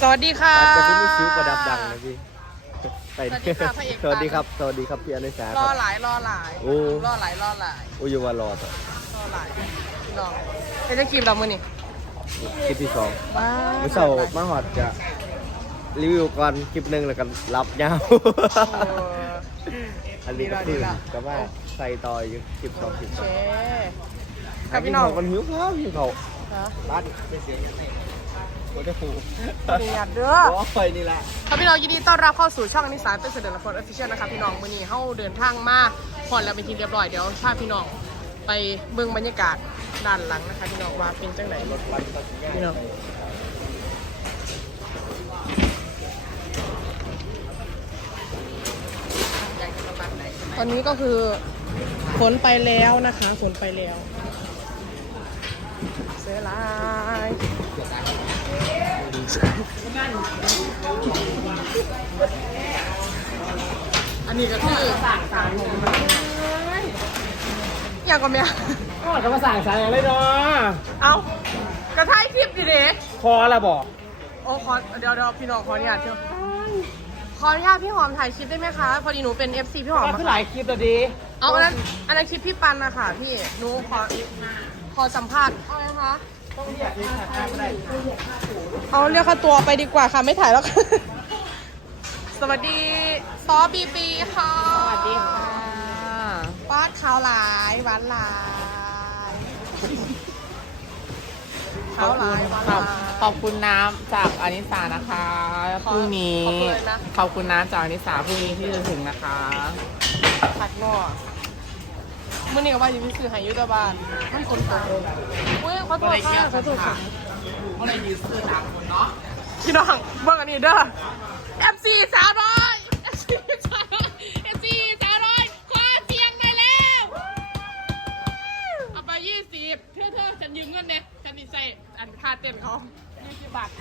สวัสดีค่ะแต่คุณมีซิ้วประดับดังนะพี่ไปสวัสดีค่ะพระเอกสวัสดีครับพี่อนุชารอครับหลายโอ้รอหลายโอ้ยว่ารอต่อรอหลายพี่น้องเป็นจะครีมดำมือนี่คลิปที่2 ว้าเมื่อเช้ามาหอดจะรีวิวก่อนคลิปหนึ่งแล้วกันรับยาว อันนี้ก็คือก็ว่าใส่ต่ออยู่คลิป2คลิปเช 3 กับพี่น้องมันหิวครับหิวเขานะร้านไม่เสียงโอ้ยผูมีหยัดเด้อโอ้ยนี่แหละครับพี่น้องยินดีต้อนรับเข้าสู่ช่องอนิสานเต้นเสด็จละครออฟฟิเชียลนะครับพี่น้องมื้อนี้เฮาเดินทางมาพอนแล้วเป็นทีเรียบร้อยเดี๋ยวพาพี่น้องไปเบิ่งบรรยากาศด้านหลังนะคะพี่น้องว่าเป็นจังไหนพี่น้องตอนนี้ก็คือขนไปแล้วนะคะขนไปแล้วเสียลายอันนี้ก็คือสารผมอยากกว่าเมียก็จะมาสั่งสายอะไรเนาะเอากระทายคลิปดิเด็กคอละบอกโอ้เดี๋ยวพี่น้องขออนุญาตเชียวขออนุญาตพี่หอมถ่ายคลิปได้ไหมคะพอดีหนูเป็น FC พี่หอมมาอะขึ้นหค่ะลายคลิปตัวดีเอาอันนั้นคลิปพี่ปันนะคะพี่หนูขอสัมภาษณ์เอาไหมคะเอาเรียกค่าตัวไปดีกว่าค่ะไม่ถ่ายแล้วค่ะ สวัสดีซอบีบีค่ะสวัสดีค่ะป้าดขาวหลายหวานหลายขาวหลายหวานหลายขอบคุณน้ำจากอนิสานะคะพรุ่งนี้ขอบคุณเลยนะขอบคุณน้ำจากอนิสาพรุ่งนี้ที่จะถึงนะคะผัดหม้อมื่อนี้ก็ว่าอยู่ที่ซื้อหายุทธบาลมันคนโตอุ้ยขอโทษค่ะขอโทษค่ะก็เลยยืนซื้อน้ำคนเนาะพี่น้องเบิ่งอันนี้เด้อ FC สาวน้อย FC สาวน้อย FC สาวน้อยขอเสียงหน่อยแล้วเอาไป20เธอฉันยืมเงินเนี่ยฉันนี่ใส่อันค่าเต้นเขา20 บาท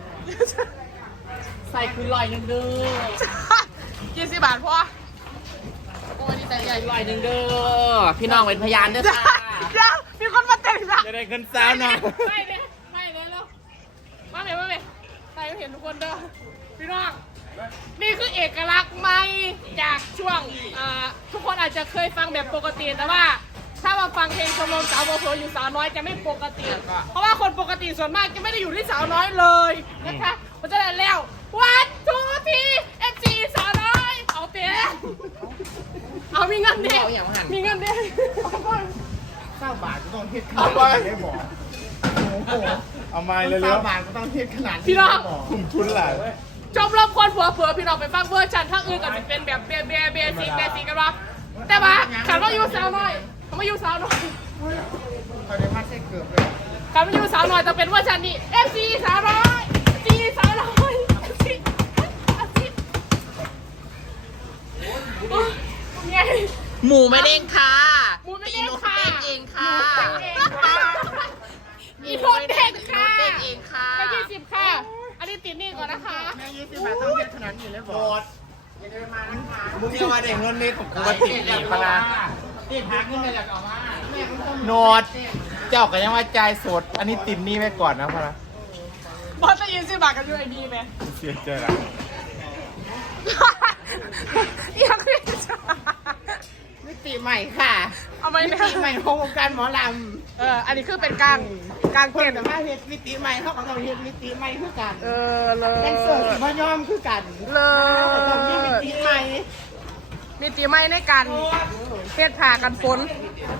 ใส่คือลอยหนึ่งเด้อ 20 บาทพอโอ้ยดีใจใหญ่ลอยหนึ่งเด้อพี่น้องเป็นพยานเด้อค่ะเดี๋ยวมีคนมาเต้นละจะได้เงินสาวหน่อยไม่เลยแล้วมาเลยใส่เห็นทุกคนเด้อพี่น้องนี่คือเอกลักษณ์ใหม่จากช่วงทุกคนอาจจะเคยฟังแบบปกติแต่ว่า ถ้ามาฟังเพลงชมรมสาวโมโหอยู่สาวน้อยจะไม่ปกติ เพราะว่าคนปกติส่วนมากจะไม่ได้อยู่ที่สาวน้อยเลยนะคะมันจะได้แล้ววันทูทีเอฟซีสาวน้อยเอาเตี้ยเอามีเงินเด้มีเงินเด้ 9 บาทก็ต้องเทียบขนาดนี้ได้บอกเอามาเร็วๆบาทก็ต้องเทียบขนาดพี่น้องคุมทุนหลายจบรอบคนผัวเผือพี่น้องไปฟังเวอร์ชันทั้งอื่นก็จะเป็นแบบเบียสิกันวะแต่ว่าขันว่าอยู่สาวน้อยเขามาอยู่สาวน้อยเขาได้มาเส้นเกือบเลยขันว่าอยู่สาวน้อยจะเป็นเวอร์ชันนี้ FC สาวน้อย FC สาวน้อย FC ไงหมูไม่เด้งค่ะหมูไม่เด้งค่ะเต้นเองค่ะอีโทษเด็กค่ะเต้นเองค่ะไป20ค่ะ อันนี้ติดนี่ก่อนนะคะแม่20 บาทต้องเทียบขนาดนี้เลยบอกมึงจะมาเด็กเงินนี่ผมกูว่าติดหนีพนะติดหาเงินเลยอยากเอามาโนดเจ้าก็ยังว่าจ่ายสด อันนี้ติดหนี้ไว้ก่อนนะพะนะบอสจะ20 บาทกับ UID ไหมเสียใจละยังไม่จบมิติใหม่ค่ะเอาไหมมิเนี่ยติใหม่ของวงการหมอลอันนี้คือเป็นการำเปลี่ยนแต่ว่าเฮ็ดมิติใหม่เขาก็ต้องเฮ็ดมิติใหม่คือกันเลยแดนเซอร์กับพ่อยอมคือกันเลเขาต้องมีมิยติใหม่มีตีไม้ในการเทศผ่ากันฝน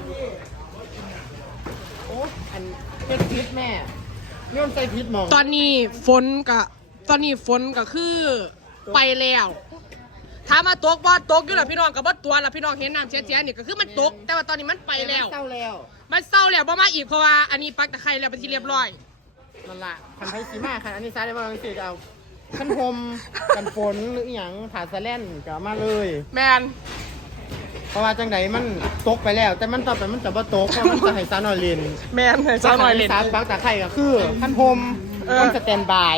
โอ้อันเฮ็ดพิษแม่โยนใส่พิษหมองตอนนี้ฝนก็คือไปแล้วถามมาตกบ่ตกอยู่แหละพี่น้องกับบ่ตัวละพี่น้องเห็นน้ำเสียๆนี่ก็คือมันตก แต่ว่าตอนนี้มันไปแล้วเศร้าแล้วมันเศร้าแล้วบ่มาอีกเพราะว่าอันนี้ปักตะไคร้แล้วเป็นที่เรียบร้อยนั่นล่ะคันไทยสีมาคันอันนี้ซ้ายได้บ่ลองสิเอาคันโฮมกันฝนหรืออหยังผาสะแล่นก็เอามาเลยแมนเพราะว่าจังไดมันตกไปแล้ว แต่มันต่อไปมันจะบ่ตกเพราะมันจะให้ซาหน่อยเล่นแมนให้เจ้าหน่อยเล่นสามปักตะไคร่ก็คือคันโฮมมันสแตนบาย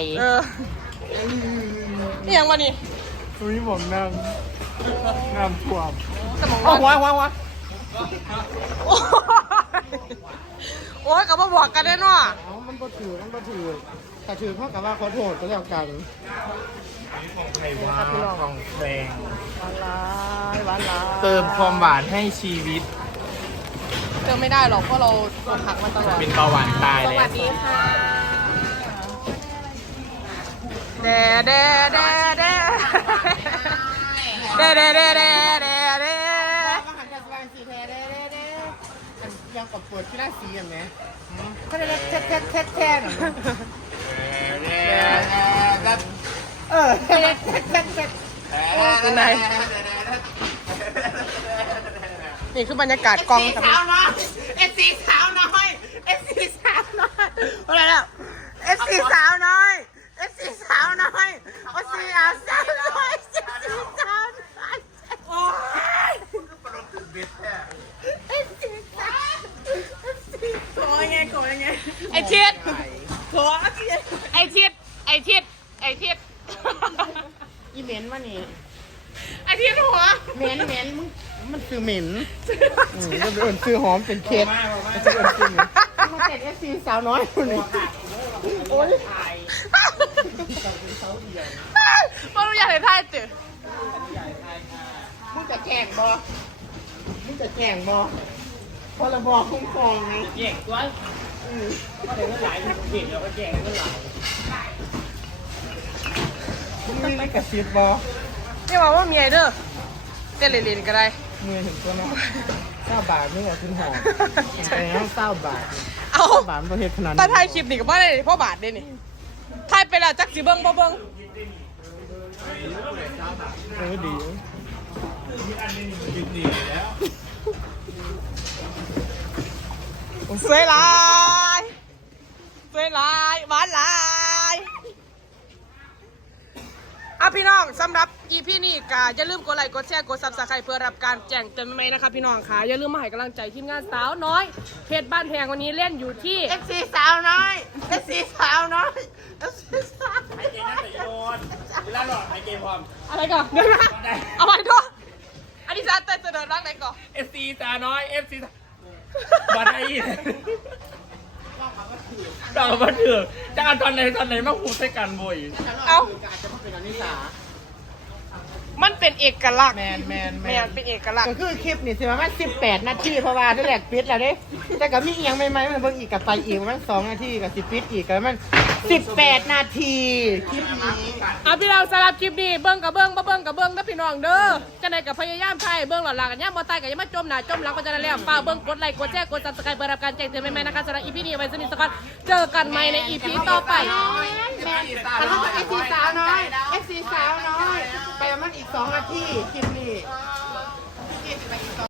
นี่ยังวะนี่อุ้ยผมน้ำท่วมสมองเอาหัวโอ้ยกับมาบอกกันได้เนาะเอามันบ่ถือถ้าถือเข้ากับว่าขอโทษก็แล้วกันใครว่าของแรงหวานร้ายเติมความหวานให้ชีวิตเติมไม่ได้หรอกเพราะเราหักมันตลอดเป็นเบาหวานตายสเลยวัสดีค่ะเดเดเดเดเดเดเดเดเดเดอาหารจากสบายสีแท้ได้ยังกับปวดที่หน้าสีอย่างนี้ก็ได้เท็ดหน่อยเท็ดอยู่ไหนนี่คือบรรยากาศกองสาวน้อยFC สาวน้อย FC สาวน้อยอะไรแล้ว FC สาวน้อย FC สาวน้อย FC สาวน้อย FC สาวน้อยโอ้ย FC สาวโกยไงไอทิศไอทิศไอทิศไอทิศอีเหม็นมานี่ไอทิศหัวเหม็นมึงมันคือเหม็นก็เป็นซื้อหอมเป็นเคสมันจะเป็นจริงมาเต็ด FC สาวน้อยคนนี้โอ้ยไม่รู้อยากเห็นท่าจืดมึงจะแข่งบอพรบคุ้มครองไงแยกตัวก็เลยหลายเก่งแล้วก็แยกก็หลายมึงมีอะไรกับซีดบอนี่บอกว่าเมียเด้อเต้นเล่นๆก็ได้มือถึงตัวเนาะ9 บาทไม่เอาขึ้นหอมไปแล้ว9 บาทเอาบาทประเทศขนาดตาไทยคลิปนี่ก็บ่ได้พ่อบาทเด้นี่ไทยไปแล้วจักสิเบิ่งบ่เบิ่งดีสวยหลายหวานหลายพี่น้องสำหรับ EP นี้ก็อย่าลืมกดไลค์กดแชร์กด Subscribe เพื่อรับการแจ้งเตือนใหม่ๆนะคะพี่น้องค่ะอย่าลืมมาให้กำลังใจทีมงานสาวน้อยเพจบ้านแพงวันนี้เล่นอยู่ที่ FC สาวน้อย FC สาวน้อย FC สาวไอเกมนั่นแต่โยนเวลาหลอดไอเกมพร้อมอะไรก่อนเดี๋ยวนะเอาไปก่อนอันนี้จะเต้นเสนอรักไหนก่อน FC ตาน้อย FC บัตรไอ้ต่อมาถือจะเอาตอนไหนมาพูดใส่กันบ่อยเอาอาจจะมาเป็นอนิสามันเป็นเอกลักษณ์แมนแม่นเป็นเอกลักษก็ณ์คือคลิปนี่สิประมาณ18 นาทีเพราะว่าที่แรกปิดแล้วเด้แต่ก็มีอีกอย่างใหม่ๆมันเบิ่งอีกกับไปอีกประมาณ2 นาทีกับสิปิดอีกก็ประมาณ18 นาทีคลิปนี้เอาพี่เราสำหรับคลิปนี้เบิ้งกับเบิ้งบ่เบิ้งกับเบิ้งนะพี่น้องเด้อจะไหนกับพยายามใช่เบิ้งหล่อๆกันย่าบ่ตายกับย่ามาจมหน้าจมหลังก็จะได้แล้วฝากเบิ้งกดไลค์กดแชร์กด Subscribe เพื่อรับการแจ้งเตือนใหม่ๆนะคะสำหรับ EP นี้ไว้สนิทสักวันเจอกันใหม่ใน EP ต่อไปแม่แต่ถ้าเป็น FC สาวน้อย FC สาวน้อย ไปประมาณอีก2 นาทีคลิปนี้